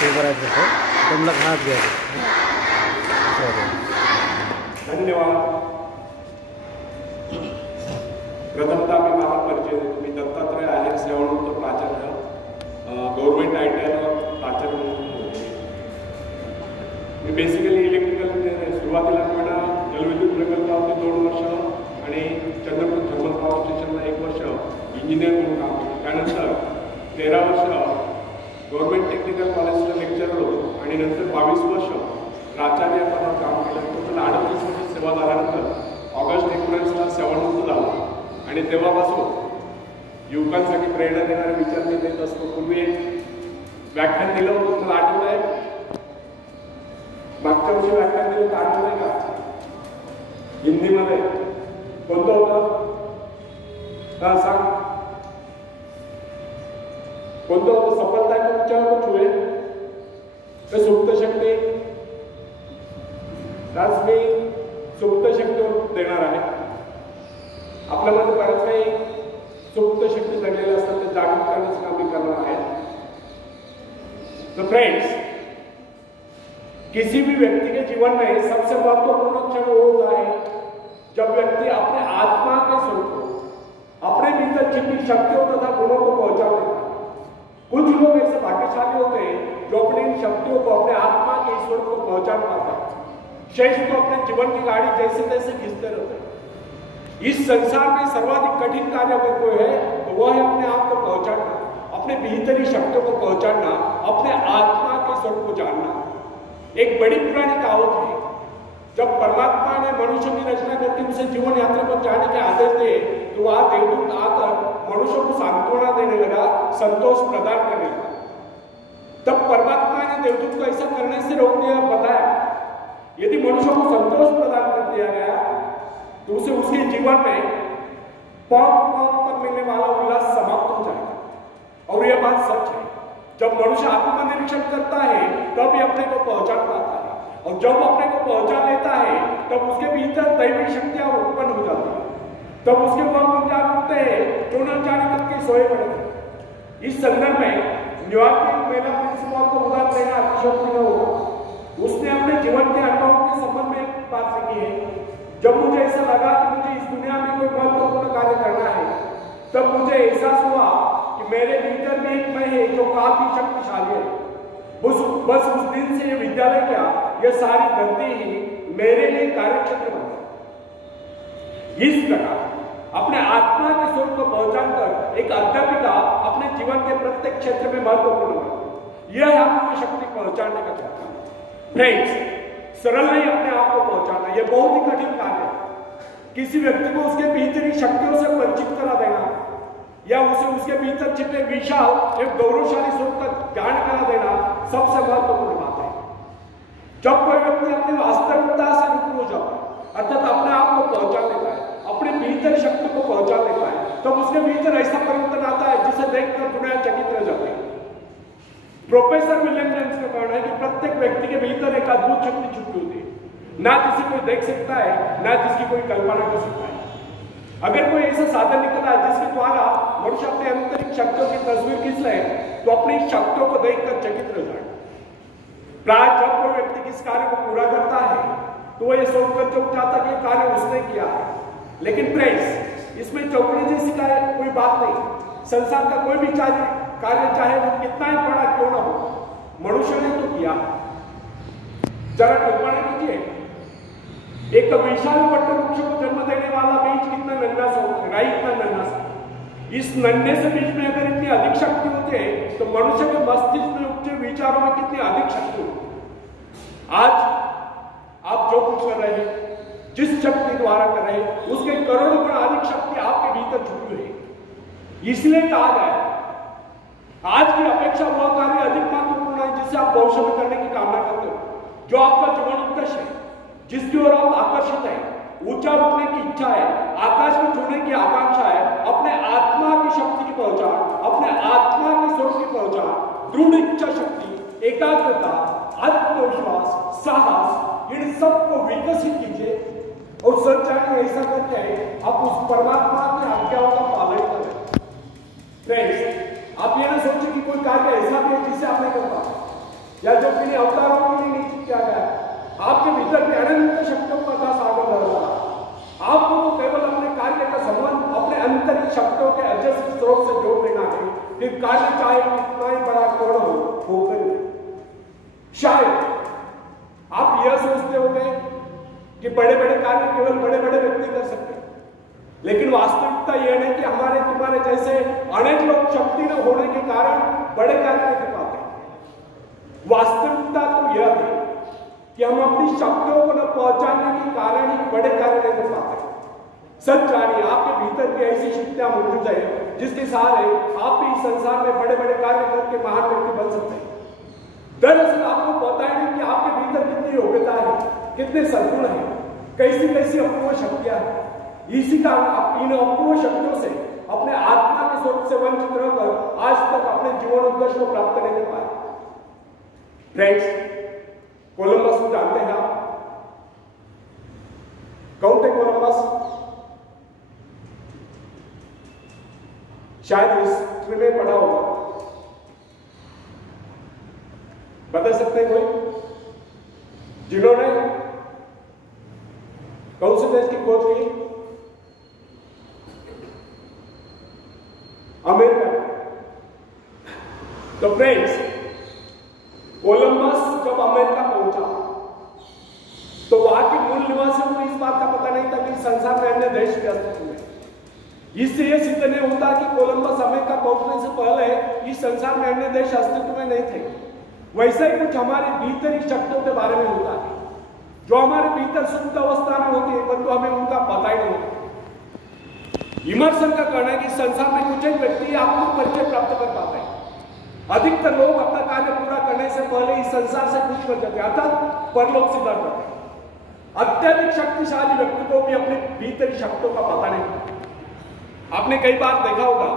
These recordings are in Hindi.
उभं राहायचं होतं त्यांना हात घ्यायचं. धन्यवाद. प्रथमतः मी माझा परिचय देतो. मी दत्तात्रय आहे, सेवानिवृत्त प्राचार्य, गव्हर्नमेंट ITIला प्राचार्य म्हणून होते. मी बेसिकली इलेक्ट्रिकल इंजिनियर. सुरुवातीला नोएडा जलविद्युत प्रकल्पावरती 2 वर्ष आणि चंद्रपूर थर्मल पॉवर स्टेशनला 1 वर्ष इंजिनियर म्हणून काम केलं. त्यानंतर 13 वर्ष गव्हर्नमेंट टेक्निकल कॉलेजला लेक्चरर होतो आणि नंतर 22 वर्ष प्राचार्य पदावर काम केलं. टोटल 38 वर्ष सेवा झाल्यानंतर ऑगस्ट 19ला सेवानिवृत्त झाला आणि तेव्हापासून युवकांसाठी प्रेरणा देणारे विचार मी देत असतो. पूर्वी एक व्याख्यान दिलं होतं, मला आठवत आहे. मागच्या वर्षी व्याख्यान दिलं होतं, आठवत आहे का? हिंदीमध्ये कोणतं होतं? हा सांग, कोणतं होतं? सफलता के ऊंचाइयों को छुए तो सुप्त शक्ती. आज मी सुप्त शक्ती देणार आहे. आपल्यामध्ये बऱ्याच काही सुप्त शक्ती जगलेल्या असतात, ते जागृत करण्याचं काम मी करणार आहे. तो फ्रेंड्स, किसी भी व्यक्ति के जीवन में सबसे महत्वपूर्ण क्षण वो होता है जब व्यक्ति अपने आत्मा के स्वरूप को, अपने भीतर छिपी शक्तियों तथा गुणों को पहचान लेता है. कुछ लोग ऐसे भाग्यशाली होते हैं जो अपनी इन शक्तियों को, अपने आत्मा के ईश्वर को पहचान पाते हैं. शेष तो अपने जीवन की गाड़ी जैसे तैसे खींचते रहते हैं. इस संसार में सर्वाधिक कठिन कार्य अगर कोई है तो वह है अपने आप को पहचानना, अपने भीतरी शक्तियों को पहचानना, अपने आत्मा के स्वरूप को जानना. एक बड़ी पुरानी कहावत है, जब परमात्मा ने मनुष्य की रचना करके उसे जीवन यात्रा पर जाने के आदेश दिए तो वह देवदूत आकर मनुष्य को सांत्वना देने लगा, संतोष प्रदान करने लगा. तब परमात्मा ने देवदूत को ऐसा करने से रोक दिया, बताया यदि मनुष्य को संतोष प्रदान कर दिया गया तो उसे उसके जीवन में पौध पर मिलने वाला उल्लास समाप्त हो जाएगा. और यह बात सच है. जब मनुष्य आत्मनिरीक्षण करता है तब ही अपने को पहचान पाता है, और जब अपने को पहचान लेता है तब उसके भीतर दैवी शक्तियां उत्पन्न हो जाती है. तब उसके मन गुंजान उठते हैं जो न जाने कब के सोए पड़े थे. इस संदर्भ में न्यूयॉर्क के महिला प्रिंसिपल को उदाहरण देना अतिशयोक्ति होगा. उसने अपने जीवन के अनुभव के संबंध में एक बात लिखी है. जब मुझे ऐसा लगा कि मुझे इस दुनिया में कोई महत्वपूर्ण कार्य करना है, तब मुझे एहसास हुआ कि मेरे भीतर में एक मैं है जो काफी शक्तिशाली है. बस उस दिन से ये विद्यालय क्या, ये सारी धरती ही मेरे लिए कार्यक्षेत्र बन गई. इस प्रकार अपने आत्मा के स्वरूप को पहचान कर एक अध्यापिका अपने जीवन के प्रत्येक क्षेत्र में महत्वपूर्ण है. यह आत्मशक्ति पहचानने का तरीका. फ्रेंड्स, सरल नहीं अपने आप को पहचानना, यह बहुत ही कठिन कार्य है. किसी व्यक्ति को उसके भीतरी शक्तियों से परिचित करा देना या उसे उसके भीतर छिपे विशाल एक गौरवशाली स्वरूप का ज्ञान करा देना सबसे महत्वपूर्ण बात है. जब कोई व्यक्ति अपनी वास्तविकता से रूबरू हो जाता है, अर्थात अपने आप को पहचान लेता है, अपने भीतर शक्ति को पहचान लेता है, तब उसके भीतर ऐसा परिवर्तन आता है जिसे देखकर दुनिया चकित रह जाती है. प्रोफेसर विलियम जेम्स का कहना है कि प्रत्येक व्यक्ति के भीतर एक अद्भुत शक्ति छुपी होती है, ना किसी को देख सकता है, ना जिसकी कोई कल्पना कर सकता है. अगर कोई ऐसा साधन निकला है जिसके द्वारा मनुष्य अपने आंतरिक शक्तियों की तस्वीर खींच ले तो अपनी शक्तियों को देखकर चकित रह जाए. प्राय जब कोई व्यक्ति किस कार्य को पूरा करता है तो वह यह सोचकर चौंक जाता कि कार्य उसने किया है. लेकिन फ्रेंड्स, इसमें चौंकने जैसी कोई बात नहीं. संसार का कोई भी कार्य चाहे वो कितना ही बड़ा क्यों ना हो, मनुष्य ने तो किया. जरा कल्पना कीजिए, एक विशाल वट वृक्ष को जन्म देने वाला बीज कितना नन्हा सा होता है, राई इतना नन्हा सा. इस नन्हे से बीज में अगर इतनी अधिक शक्ति होती है तो मनुष्य के मस्तिष्क में उपजे विचारों में कितनी अधिक शक्ति होती. आज आप जो कुछ कर रहे हैं, जिस शक्ति द्वारा कर रहे हैं, उसके करोड़ों गुना अधिक शक्ति आपके भीतर छुपी हुई है. इसलिए कहा गया है आज की अपेक्षा वह कार्य अधिक महत्वपूर्ण है जिसे आप भविष्य में करने की कामना करते हो, जो आपका जीवन उद्देश्य है, जिसकी ओर आप आकर्षित है, ऊंचा उठने की इच्छा है, आकाश में छूने की आकांक्षा है. अपने आत्मा की शक्ति की पहचान, अपने आत्मा के स्वरूप की पहचान, दृढ़ इच्छा शक्ति, एकाग्रता, आत्मविश्वास, साहस, इन सबको विकसित कीजिए और सच जाने ऐसा करके आप उस परमात्मा की आज्ञाओं का पालन करें. फ्रेंड्स, आप ये ना सोचिए कि कोई कार्य ऐसा भी है जिसे आप नहीं कर पाते. या जो किन्हीं अवतारों के लिए निश्चित किया गया है। आपके भीतर भी अनंत शक्तियों का सागर भरा हुआ है। आपको तो केवल अपने कार्य का संबंध अपने आंतरिक शक्तियों के अजस्र स्रोत से जोड़ देना है। फिर कार्य चाहे कितना ही बड़ा क्यों न हो कर शायद आप यह सोचते होंगे कि बड़े बड़े कार्य केवल बड़े बड़े व्यक्ति कर सकते हैं, लेकिन वास्तविकता यह नहीं कि हमारे तुम्हारे जैसे अनेक लोग शक्ति न होने के कारण बड़े कार्य नहीं कर पाते। वास्तविकता तो यह है कि हम अपनी शक्तियों को न पहचानने के कारण ही बड़े कार्य नहीं कर पाते। सच जानिए, आपके भीतर भी ऐसी शक्तियां मौजूद है जिसके सहारे आप भी इस संसार में बड़े बड़े कार्य करके महान व्यक्ति बन सकते हैं। दरअसल आपको पता ही नहीं कि आपके भीतर कितनी योग्यता है, कितने सद्गुण है, कैसी कैसी अपूर्व शक्तियां हैं। इसी कारण इन अपूर्व शक्तियों से अपने आत्मा के स्वरूप से वंचित रहकर आज तक अपने जीवन उद्देश्य को प्राप्त नहीं कर पाए। फ्रेंड्स, कोलंबस को जानते हैं आप? कौन थे कोलंबस? शायद हिस्ट्री में पढ़ा होगा, बता सकते हैं कोई जिन्होंने कौन से देश की खोज की? अमेरिका। तो फ्रेंड्स, कोलंबस जब अमेरिका पहुंचा तो वहां के मूल निवासियों को इस बात का पता नहीं था कि संसार में अन्य देश भी अस्तित्व में। इससे यह सिद्ध नहीं होता कि कोलंबस अमेरिका पहुंचने से पहले इस संसार में अन्य देश अस्तित्व में नहीं थे। वैसा ही कुछ हमारे भीतरी शक्तियों के बारे में होता है जो हमारे भीतर सुप्त अवस्था में होती है, परंतु हमें उनका पता ही नहीं होता। इमर्सन का कहना है कि संसार में कुछ एक व्यक्ति आत्म परिचय प्राप्त कर पाते हैं। अधिकतर लोग अपना कार्य पूरा करने से पहले इस संसार से कुछ कर जाते हैं, अर्थात परलोक सिद्ध करते हैं। अत्यधिक शक्तिशाली व्यक्ति को भी अपने भीतरी शक्तियों का पता नहीं। आपने कई बार देखा होगा,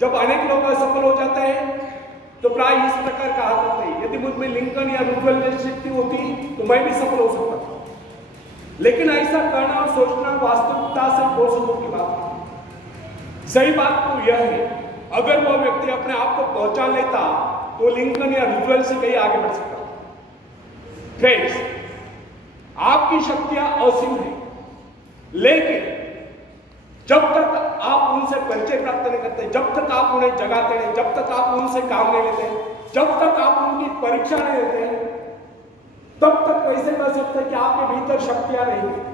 जब अनेक लोग असफल हो जाते हैं तो प्राय इस प्रकार कहा जाता है, यदि मुझ में लिंकन या रूजवेल्ट जैसी शक्ति होती तो मैं भी सफल हो सकता था। लेकिन ऐसा करना और सोचना वास्तविकता से 200 दूर की बात है। सही बात तो यह है, अगर वह व्यक्ति अपने आप को पहचान लेता तो लिंकन या रूजवेल्ट से कहीं आगे बढ़ सकता। फ्रेंड्स, आपकी शक्तियां असीम है, लेकिन जब तक आप उनसे परिचय प्राप्त नहीं करते, जब तक आप उन्हें जगाते नहीं, जब तक आप उनसे काम नहीं लेते, जब तक आप उनकी परीक्षा नहीं लेते, तब तक कैसे कह सकते हैं कि आपके भीतर शक्तियां नहीं है।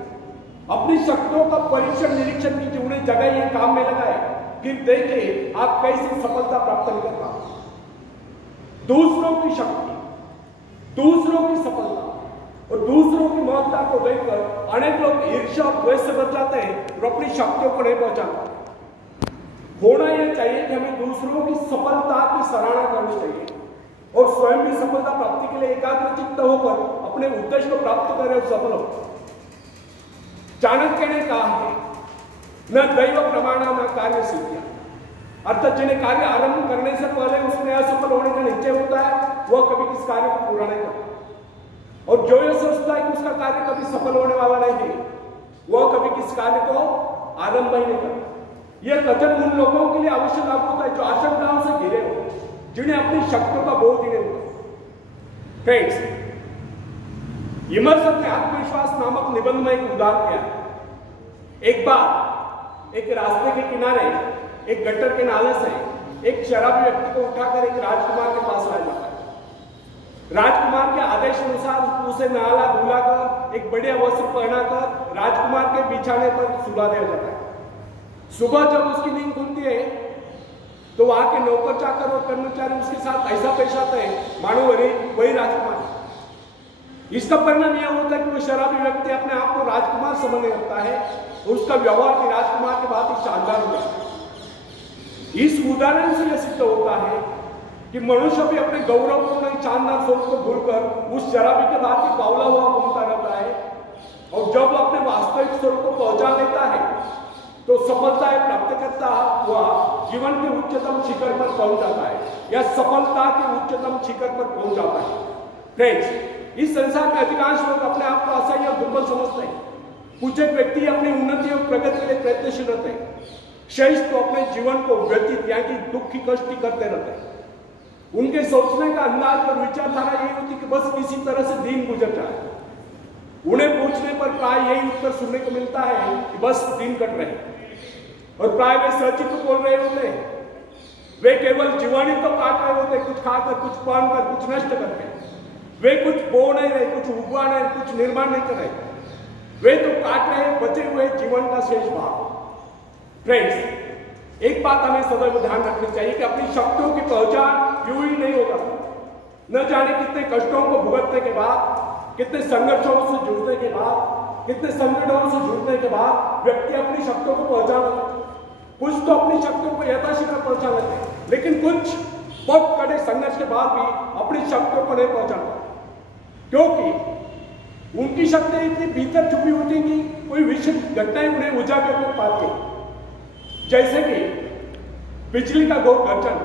अपनी शक्तियों का परीक्षण निरीक्षण कीजिए, उन्हें जगाइए, काम में लगाए, फिर देखिए आप कैसे सफलता प्राप्त नहीं कर पाते। दूसरों की शक्ति, दूसरों की सफलता और दूसरों की महत्ता को देखकर अनेक लोग ईर्ष्या और द्वेष से बच जाते हैं और अपनी शक्तियों को नहीं पहचानते। होना यह चाहिए कि हमें दूसरों की सफलता की सराहना करनी चाहिए और स्वयं भी सफलता प्राप्ति के लिए एकाग्रचित्त होकर अपने उद्देश्य को प्राप्त करें और सफल हो। चाणक्य ने कहा है, न दैव प्रमाण न कार्य सिद्धिया, अर्थात जिन्हें कार्य आरंभ करने से पहले उसमें असफल होने का निश्चय होता है, वह कभी किस कार्य को पूरा नहीं करता। और जो यह सोचता है कि उसका कार्य कभी सफल होने वाला नहीं है, वह कभी किस कार्य को आरंभ ही नहीं करता। यह कथन उन लोगों के लिए अवश्य लागू होता है जो आशंकाओं से घिरे हो, जिन्हें अपनी शक्तियों का बोध ही नहीं होता। फ्रेंड्स, इमर्सन ने आत्मविश्वास नामक निबंध में एक उदाहरण किया है। एक बार एक रास्ते के किनारे एक गटर के नाले से एक शराबी व्यक्ति को उठाकर एक राजकुमार के पास लाया जाता है। राजकुमार के आदेश अनुसार उसे नहाला धुलाकर एक बढ़िया वस्त्र पहनाकर राजकुमार के बिछाने पर सुला दिया जाता है। सुबह जब उसकी नींद खुलती है तो वहां के नौकर चाकर और कर्मचारी उसके साथ ऐसा पेश आते हैं मानो वही राजकुमार। इसका परिणाम यह होता है कि वो शराबी व्यक्ति अपने आप को राजकुमार समझने लगता है और उसका व्यवहार भी राजकुमार के बाद ही शानदार हो जाता है। इस उदाहरण से यह सिद्ध होता है कि मनुष्य भी अपने गौरवपूर्ण शानदार स्वरूप को भूलकर उस शराबी के बाद ही बावला हुआ घूमता रहता है, और जब अपने वास्तविक स्वरूप को पहुंचा लेता है तो सफलताएं प्राप्त करता हुआ जीवन के उच्चतम शिखर पर पहुंच जाता है या सफलता के उच्चतम शिखर पर पहुंच जाता है। फ्रेंड्स, इस संसार में अधिकांश लोग अपने आप को असह्य और दुर्बल समझते हैं। कुछ एक व्यक्ति अपनी उन्नति और प्रगति के लिए प्रयत्नशील रहते हैं, शेष तो अपने जीवन को व्यतीत यानी दुखी कष्ट करते रहते हैं। उनके सोचने का अंदाज और विचारधारा यही होती कि बस किसी तरह से दिन गुजर जाए। उन्हें पूछने पर प्राय यही उत्तर सुनने को मिलता है कि बस दिन कट रहे हैं। और प्राय वे सच ही तो बोल रहे होते हैं, वे केवल जीवन ही तो काट रहे होते, कुछ खाकर, कुछ पहनकर, कुछ नष्ट करके। वे कुछ बो नहीं रहे, कुछ उगवा नहीं, कुछ निर्माण नहीं कर रहे, वे तो काट रहे बचे हुए जीवन का शेष भाग। फ्रेंड्स, एक बात हमें सदैव ध्यान रखनी चाहिए कि अपनी शक्तियों की पहचान यूं ही नहीं होगा। न जाने कितने कष्टों को भुगतने के बाद, कितने संघर्षों से जुड़ने के बाद, कितने संकटों से जुड़ने के बाद व्यक्ति अपनी शक्तियों को पहचान। कुछ तो अपनी शक्तियों को यथाशीघ्र पहचान लेते हैं, लेकिन कुछ बहुत कड़े संघर्ष के बाद भी अपनी शक्तियों को नहीं पहचान पाते, क्योंकि उनकी शक्ति इतनी भीतर छुपी होती कि कोई विशिष्ट घटनाएं उन्हें उजागर कर पाती। जैसे कि बिजली का घोर गर्जन,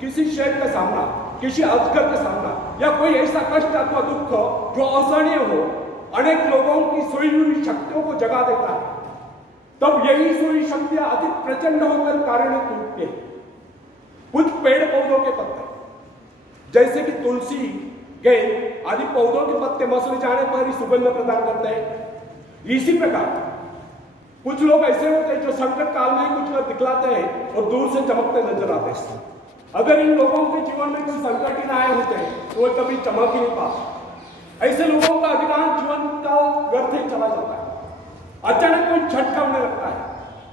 किसी शेर का सामना, किसी अजगर का सामना, या कोई ऐसा कष्ट अथवा दुख जो असहनीय हो, अनेक लोगों की सोई हुई शक्तियों को जगा देता है। तब यही सोई शक्तियां अति प्रचंड होकर कारण टूटती हैं। कुछ पेड़ पौधों के पत्ते, जैसे कि तुलसी, गेंद आदि पौधों के पत्ते मसले जाने पर ही सुगंध प्रदान करते हैं। इसी प्रकार कुछ लोग ऐसे होते हैं जो संकट काल में कुछ कर दिखलाते हैं और दूर से चमकते नजर आते हैं। अगर इन लोगों के जीवन में कोई संकट ही ना आए होते तो वो कभी चमक ही नहीं पाते। ऐसे लोगों का अधिकांश जीवन का व्यर्थ ही चला जाता है। अचानक कोई झटका उन्हें लगता है,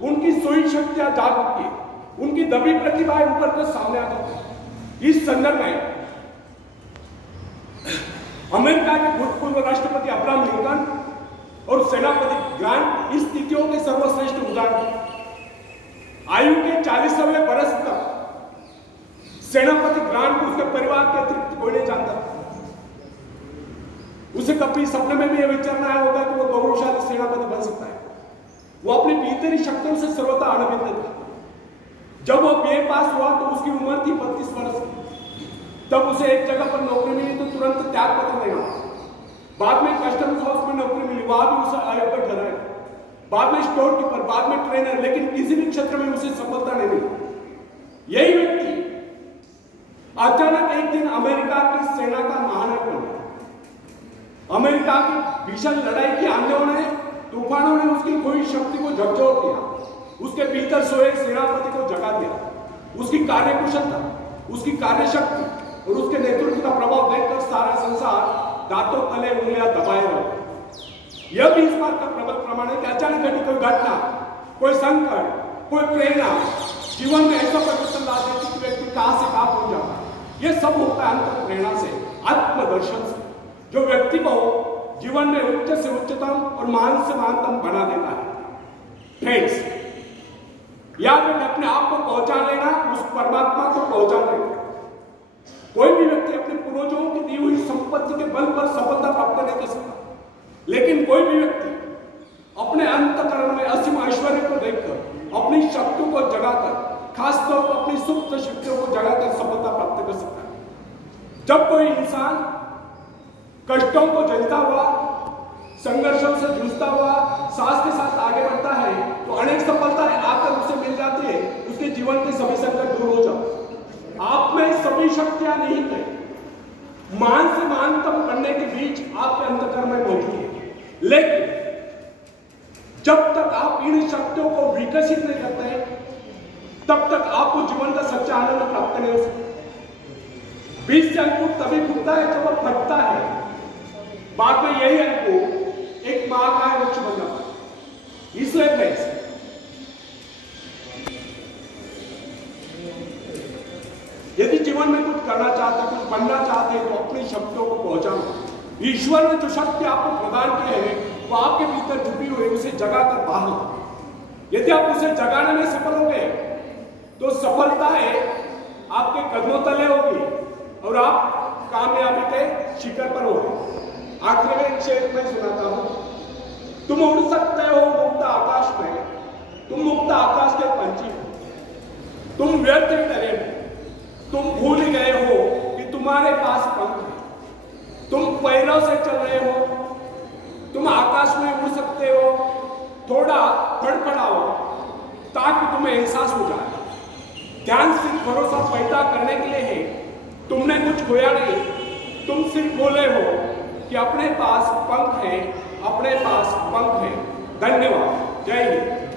उनकी सोई शक्तियां जाग उठती है, उनकी दबी प्रतिभाएं ऊपर के सामने आ जाती है। इस संदर्भ में अमेरिका के भूतपूर्व राष्ट्रपति अब्राहम लिंकन और सेनापति ग्रांट इस स्थितियों के सर्वश्रेष्ठ उदाहरण। आयु के 40वें बरस तक सेनापति ग्रांट को उसके परिवार के अतिरिक्त कोई नहीं जानता। उसे कभी सपने में भी यह विचार न आया होगा कि वो गौरवशाली सेनापति बन सकता है। वो अपनी भीतरी शक्तियों से सर्वथा अनभिज्ञ था। जब वो बीए पास हुआ तो उसकी उम्र थी 32 वर्ष। तब उसे एक जगह पर नौकरी मिली तो तुरंत त्याग पत्र देना। बाद में कस्टम्स हाउस में नौकरी मिली, वहां भी उसे अयोग्य ठहराया। बाद में स्टोर कीपर, बाद में ट्रेनर, लेकिन किसी भी क्षेत्र में उसे सफलता नहीं मिली। यही व्यक्ति अचानक एक दिन अमेरिका की सेना का महानायक बन गया। अमेरिका की भीषण लड़ाई की आंधियों ने, तूफानों ने उसकी खोई शक्ति को झकझोर दिया। उसके भीतर सोए सेनापति को जगा दिया। उसकी कार्यकुशलता, उसकी कार्यशक्ति और उसके नेतृत्व का प्रभाव देखकर सारा संसार दांतों तले उंगलियां दबाए रहा। यह भी इस बात का प्रबल प्रमाण है कि अचानक घटी कोई घटना, कोई संकट, कोई प्रेरणा जीवन में ऐसा परिवर्तन ला देती कि व्यक्ति कहां से कहां पहुंच जाता है। यह सब होता है अंतर प्रेरणा से, आत्मदर्शन से, जो व्यक्ति को जीवन में उच्च से उच्चतम और महान से महानतम बना देता है। फ्रेंड्स, याद रखें, अपने आप को पहचान लेना उस परमात्मा को पहचान लेना। कोई भी व्यक्ति अपने पूर्वजों की दी हुई संपत्ति के बल पर सफलता प्राप्त नहीं कर सकता, लेकिन कोई भी व्यक्ति अपने अंतःकरण में असीम ऐश्वर्य को देखकर, अपनी शक्तियों को जगाकर, खासतौर पर अपनी सुप्त शक्तियों को जगाकर सफलता प्राप्त कर सकता है। जब कोई इंसान कष्टों को झेलता हुआ, संघर्षों से जूझता हुआ साहस के साथ आगे बढ़ता है तो अनेक सफलताएं आकर उसे मिल जाती है। उसके जीवन के सभी संकट दूर हो जाते। आप में सभी शक्तियां निहित है, महान से महानतम बनने के बीच आपके अंतःकरण में मौजूद है। लेकिन जब तक आप इन शक्तियों को विकसित नहीं करते तब तक आपको जीवन का सच्चा आनंद प्राप्त नहीं हो सकता। बीज से अंकुर तभी फूटता है जब वह फटता है। बाद में यही अंकुर एक महाकाय वृक्ष बन जाता है। इसलिए फ्रेंड्स, यदि जीवन में कुछ करना चाहते, कुछ बनना चाहते हैं तो अपनी शक्तियों को पहचानो। ईश्वर ने जो शक्ति आपको प्रदान की है वो आपके भीतर छुपी हुई, उसे जगाकर बाहर लाओ। यदि आप उसे जगाने में सफल हो गए तो सफलता है आपके कदमों तले होगी और आप कामयाबी के शिखर पर होगे। आखिर में एक शेर में सुनाता हूं, तुम उड़ सकते हो मुक्त आकाश में, तुम मुक्त आकाश के पंछी हो, तुम व्यर्थ डरे, तुम भूल गए हो कि तुम्हारे पास पंख है, तुम पैरों से चल रहे हो, तुम आकाश में उड़ सकते हो। थोड़ा फड़फड़ाओ ताकि तुम्हें एहसास हो जाए। ध्यान सिर्फ भरोसा पैदा करने के लिए है, तुमने कुछ खोया नहीं, तुम सिर्फ बोले हो कि अपने पास पंख है, अपने पास पंख है। धन्यवाद। जय हिंद।